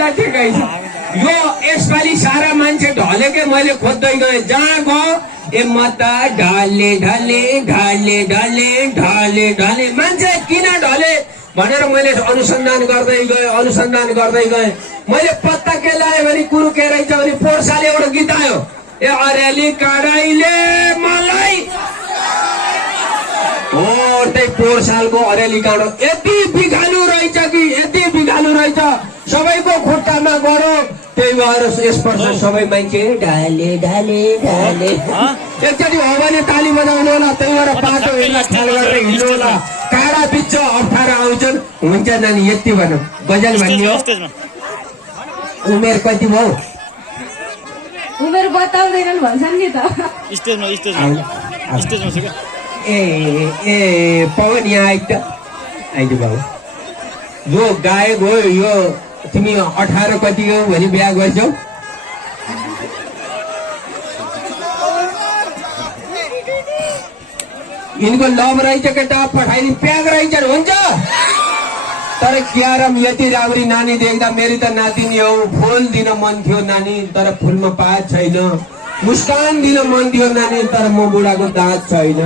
ल ठिकै छ। यो यसपालि सारा मान्छे ढलेकै मैले खोज्दै गएँ जहाँ गयो ए म त ढले ढले ढले ढले ढले ढले मान्छे किन ढले भनेर मैले अनुसन्धान गर्दै गएँ मैले पत्ता के लाएँ भने कुरो के रहेछ भने पोर्साले एउटा गीत आयो ए अरेली काडाइले मलाई हो त्यही पोर्सालको अरेली काँडो यति बिगालु रहेछ कि यति बिगालु रहेछ सबैको खुट्टामा गरो त्यही भएर यसपर्छ सबै मान्छे ढाले ढाले ढाले एकचोटि हो भने ताली बजाउनु होला त्यही भएर बाटो हिँड्न ख्याल गरेर हिँड्नु होला काँडा बिच्छ अप्ठ्यारो आउँछन् हुन्छ नानी यति भनौँ गजल भन्ने हो उमेर कति भयो उमेर बताउँदैनन् भन्छन् नि त स्टेजमा ए पवन यहाँ आइज बाबु जो गायक हो यो तिमी 18 कति हो भने बिहा गर्छौ यिनको लभ रहेछ केटा पठाइदिनु प्याग रहेछ हुन्छ तर क्यारम यति राम्री नानी देख्दा मेरी त नातिनी हो फुल दिन मन थियो नानी तर फुलमा पात छैन मुस्कान दिन मन थियो नानी तर म बुढाको दाँत छैन